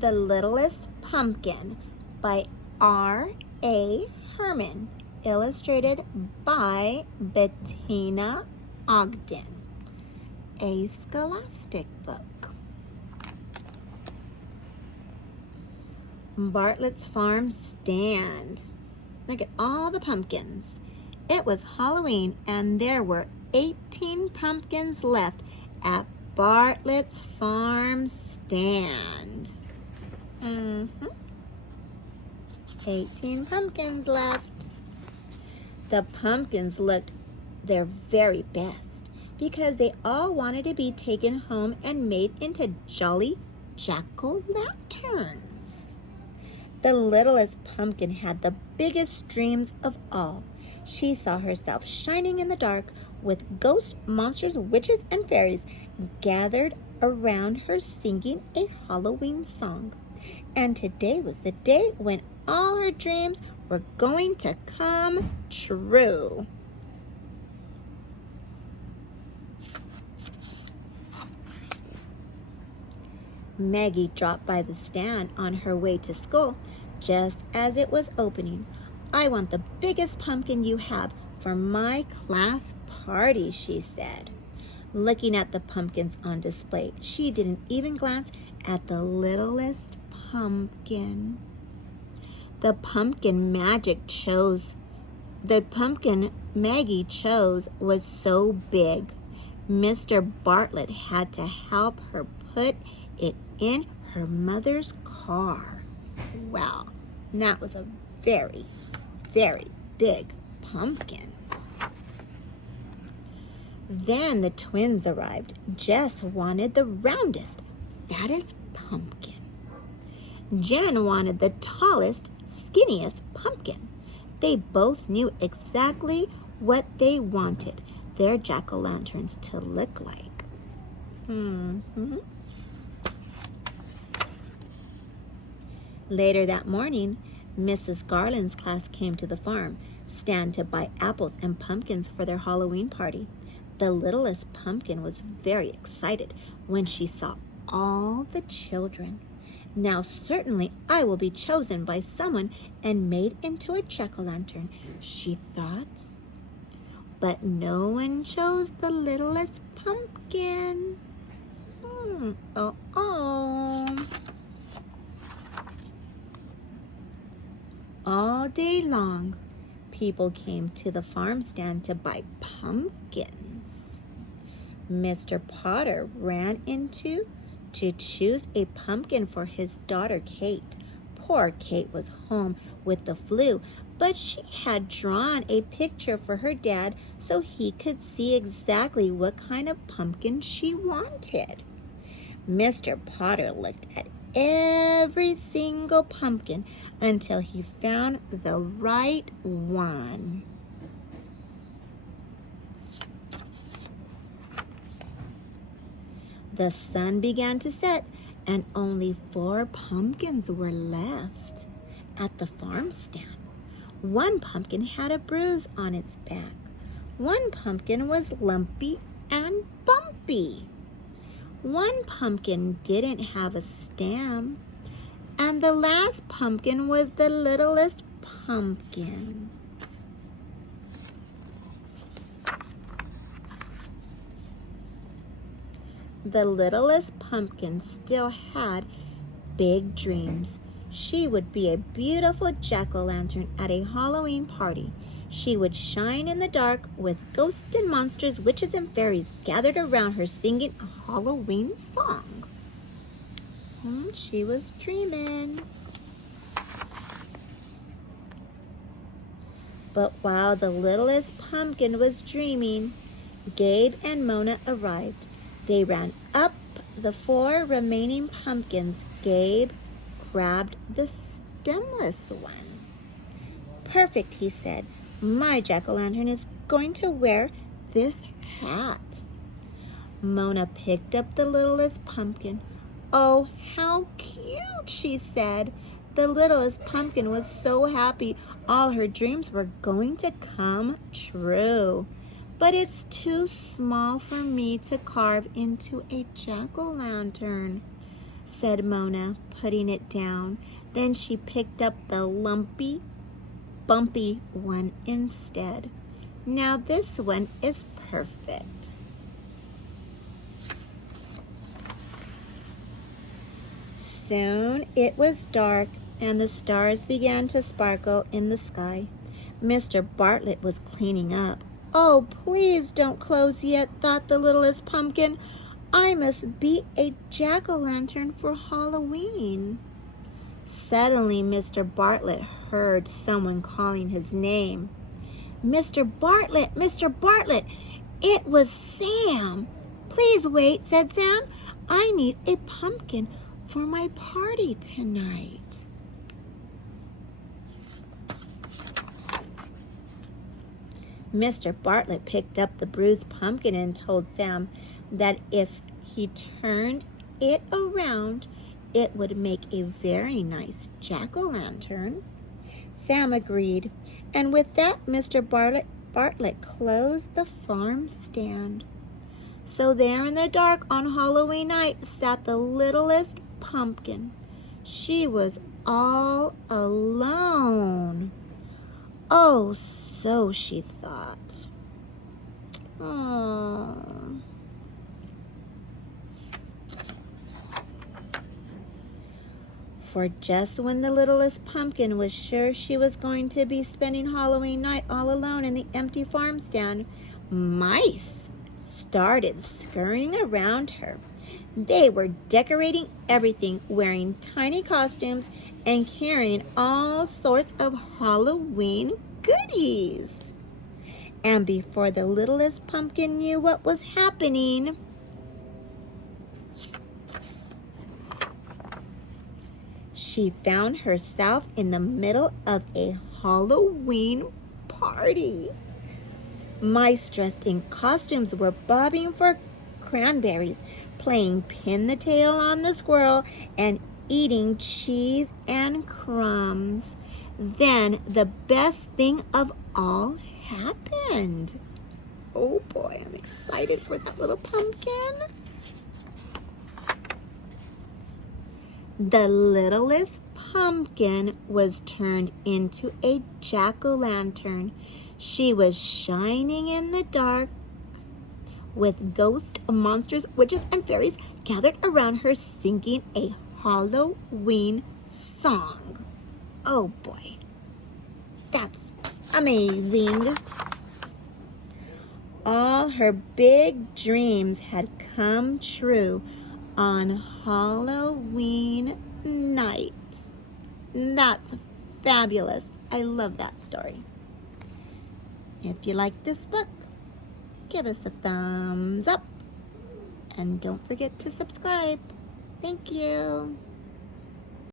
The Littlest Pumpkin by R.A. Herman, illustrated by Bettina Ogden. A Scholastic book. Bartlett's farm stand. Look at all the pumpkins. It was Halloween and there were 18 pumpkins left at Bartlett's farm stand. 18 pumpkins left. The pumpkins looked their very best because they all wanted to be taken home and made into jolly jack-o'-lanterns. The littlest pumpkin had the biggest dreams of all. She saw herself shining in the dark with ghosts, monsters, witches, and fairies gathered around her singing a Halloween song. And today was the day when all her dreams were going to come true. Maggie dropped by the stand on her way to school just as it was opening. "I want the biggest pumpkin you have for my class party," she said. Looking at the pumpkins on display, she didn't even glance at the littlest pumpkin. The pumpkin Maggie chose was so big. Mr. Bartlett had to help her put it in her mother's car. Wow, that was a very, very big pumpkin. Then the twins arrived. Jess wanted the roundest, fattest pumpkin. Jen wanted the tallest, skinniest pumpkin. They both knew exactly what they wanted their jack-o'-lanterns to look like. Later that morning, Mrs. Garland's class came to the farm stand to buy apples and pumpkins for their Halloween party. The littlest pumpkin was very excited when she saw all the children. "Now certainly I will be chosen by someone and made into a jack-o'-lantern," she thought. But no one chose the littlest pumpkin. All day long, people came to the farm stand to buy pumpkins. Mr. Potter ran to choose a pumpkin for his daughter Kate. Poor Kate was home with the flu, but she had drawn a picture for her dad so he could see exactly what kind of pumpkin she wanted. Mr. Potter looked at every single pumpkin until he found the right one. The sun began to set, and only 4 pumpkins were left at the farm stand. One pumpkin had a bruise on its back. One pumpkin was lumpy and bumpy. One pumpkin didn't have a stem. And the last pumpkin was the littlest pumpkin. The littlest pumpkin still had big dreams. She would be a beautiful jack-o'-lantern at a Halloween party. She would shine in the dark with ghosts and monsters, witches and fairies gathered around her singing a Halloween song. She was dreaming. But while the littlest pumpkin was dreaming, Gabe and Mona arrived. They ran up the 4 remaining pumpkins. Gabe grabbed the stemless one. "Perfect," he said. "My jack-o'-lantern is going to wear this hat." Mona picked up the littlest pumpkin. "Oh, how cute," she said. The littlest pumpkin was so happy all her dreams were going to come true. "But it's too small for me to carve into a jack-o'-lantern," said Mona, putting it down. Then she picked up the lumpy, bumpy one instead. Now this one is perfect. Soon it was dark and the stars began to sparkle in the sky. Mr. Bartlett was cleaning up. "Oh, please don't close yet," thought the littlest pumpkin. "I must be a jack-o'-lantern for Halloween." Suddenly, Mr. Bartlett heard someone calling his name. "Mr. Bartlett, Mr. Bartlett!" It was Sam. "Please wait," said Sam. "I need a pumpkin for my party tonight." Mr. Bartlett picked up the bruised pumpkin and told Sam that if he turned it around, it would make a very nice jack-o'-lantern. Sam agreed, and with that, Mr. Bartlett closed the farm stand. So there in the dark on Halloween night sat the littlest pumpkin. She was all alone. Oh, so she thought. Oh. For just when the littlest pumpkin was sure she was going to be spending Halloween night all alone in the empty farm stand, mice started scurrying around her. They were decorating everything, wearing tiny costumes and carrying all sorts of Halloween goodies. And before the littlest pumpkin knew what was happening, she found herself in the middle of a Halloween party. Mice dressed in costumes were bobbing for cranberries, playing pin the tail on the squirrel, and eating cheese and crumbs. Then the best thing of all happened. Oh boy, I'm excited for that little pumpkin. The littlest pumpkin was turned into a jack-o'-lantern. She was shining in the dark with ghosts, monsters, witches, and fairies gathered around her singing a Halloween song. Oh boy, that's amazing. All her big dreams had come true on Halloween night. That's fabulous. I love that story. If you like this book, give us a thumbs up and don't forget to subscribe. Thank you.